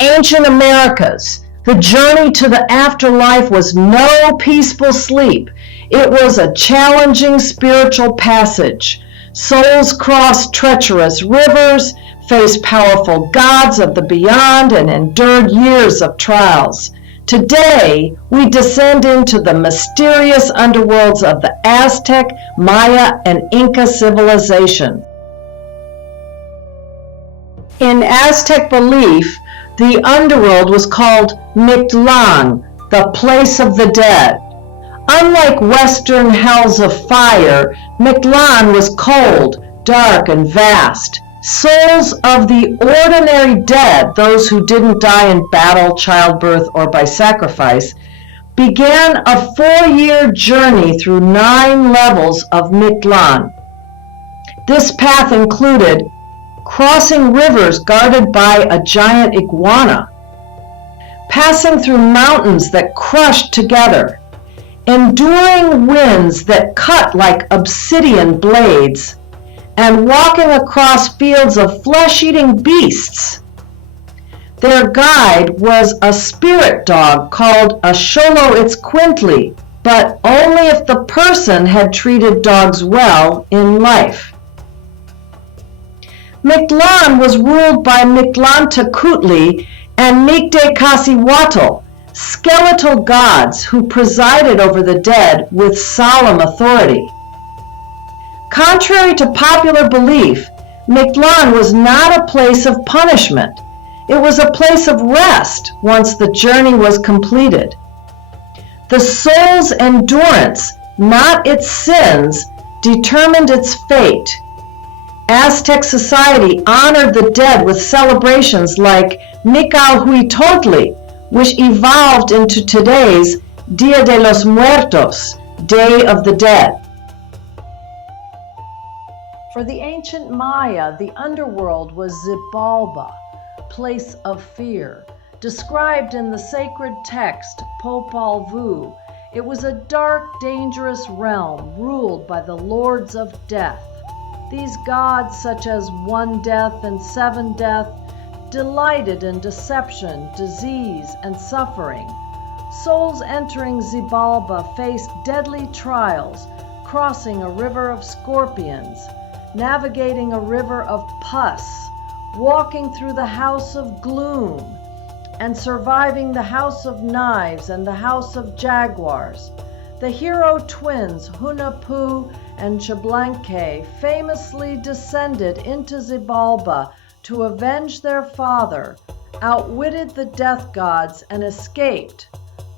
ancient Americas, the journey to the afterlife was no peaceful sleep. It was a challenging spiritual passage. Souls crossed treacherous rivers, faced powerful gods of the beyond, and endured years of trials. Today, we descend into the mysterious underworlds of the Aztec, Maya, and Inca civilization. In Aztec belief, the underworld was called Mictlan, the place of the dead. Unlike Western hells of fire, Mictlan was cold, dark, and vast. Souls of the ordinary dead, those who didn't die in battle, childbirth, or by sacrifice, began a 4-year journey through 9 levels of Mictlan. This path included crossing rivers guarded by a giant iguana, passing through mountains that crushed together, enduring winds that cut like obsidian blades, and walking across fields of flesh-eating beasts. Their guide was a spirit dog called a Xoloitzcuintli, but only if the person had treated dogs well in life. Mictlan was ruled by Mictlantecutli and Mictecacihuatl, skeletal gods who presided over the dead with solemn authority. Contrary to popular belief, Mictlan was not a place of punishment. It was a place of rest once the journey was completed. The soul's endurance, not its sins, determined its fate. Aztec society honored the dead with celebrations like Micahuitotli, which evolved into today's Dia de los Muertos, Day of the Dead. For the ancient Maya, the underworld was Xibalba, place of fear. Described in the sacred text Popol Vuh, it was a dark, dangerous realm ruled by the lords of death. These gods, such as One Death and Seven Death, delighted in deception, disease, and suffering. Souls entering Xibalba faced deadly trials, crossing a river of scorpions, navigating a river of pus, walking through the house of gloom, and surviving the house of knives and the house of jaguars. The hero twins Hunahpu and Xbalanque famously descended into Xibalba to avenge their father, outwitted the death gods, and escaped.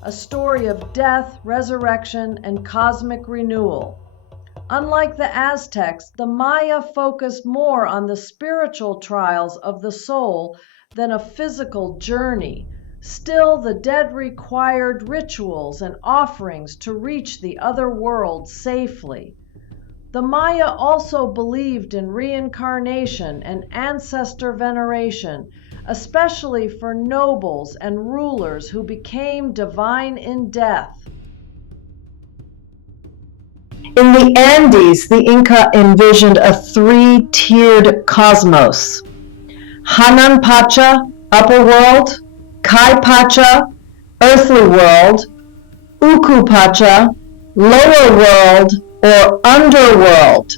A story of death, resurrection, and cosmic renewal. Unlike the Aztecs, the Maya focused more on the spiritual trials of the soul than a physical journey. Still, the dead required rituals and offerings to reach the other world safely. The Maya also believed in reincarnation and ancestor veneration, especially for nobles and rulers who became divine in death. In the Andes, the Inca envisioned a 3-tiered cosmos. Hanan Pacha, upper world, Kai Pacha, earthly world, Uku Pacha, lower world, or underworld.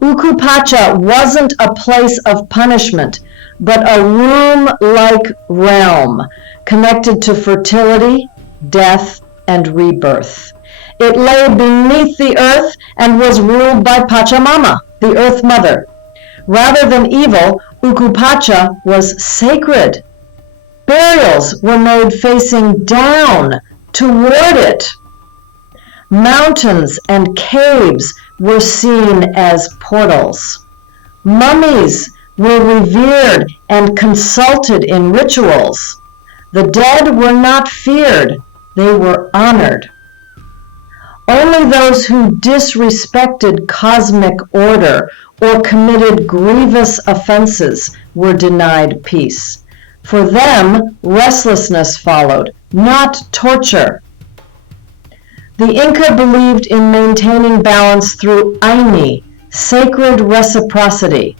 Uku Pacha wasn't a place of punishment, but a room-like realm connected to fertility, death, and rebirth. It lay beneath the earth and was ruled by Pachamama, the Earth Mother. Rather than evil, Uku Pacha was sacred. Burials were made facing down toward it. Mountains and caves were seen as portals. Mummies were revered and consulted in rituals. The dead were not feared, they were honored. Only those who disrespected cosmic order or committed grievous offenses were denied peace. For them, restlessness followed, not torture. The Inca believed in maintaining balance through Aini, sacred reciprocity.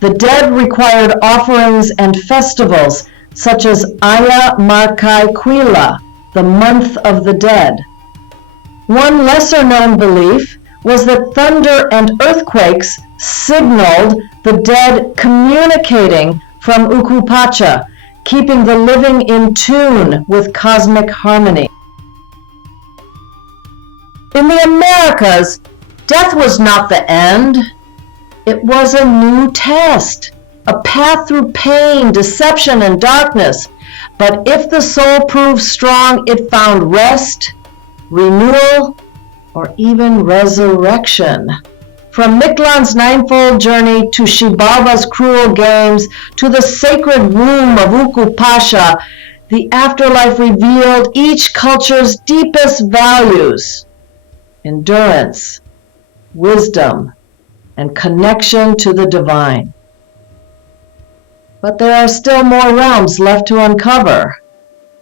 The dead required offerings and festivals, such as Aya Markai Quila, the month of the dead. One lesser-known belief was that thunder and earthquakes signaled the dead communicating from Uku Pacha, keeping the living in tune with cosmic harmony. In the Americas, death was not the end. It was a new test, a path through pain, deception, and darkness. But if the soul proved strong, it found rest, renewal, or even resurrection. From Mictlan's ninefold journey to Xibalba's cruel games to the sacred womb of Uku Pacha, the afterlife revealed each culture's deepest values: endurance, wisdom, and connection to the divine. But there are still more realms left to uncover.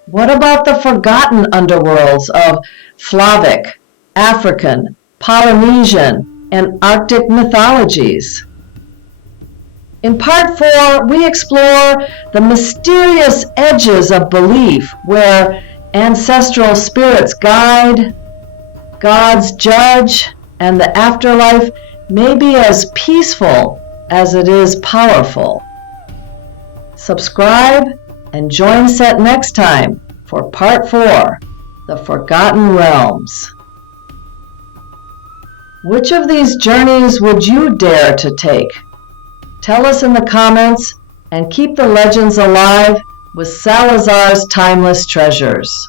What about the forgotten underworlds of Slavic, African, Polynesian, and Arctic mythologies? In Part 4, we explore the mysterious edges of belief where ancestral spirits guide, gods judge, and the afterlife may be as peaceful as it is powerful. Subscribe and join Set next time for Part 4, The Forgotten Realms. Which of these journeys would you dare to take? Tell us in the comments and keep the legends alive with Salazar's timeless treasures.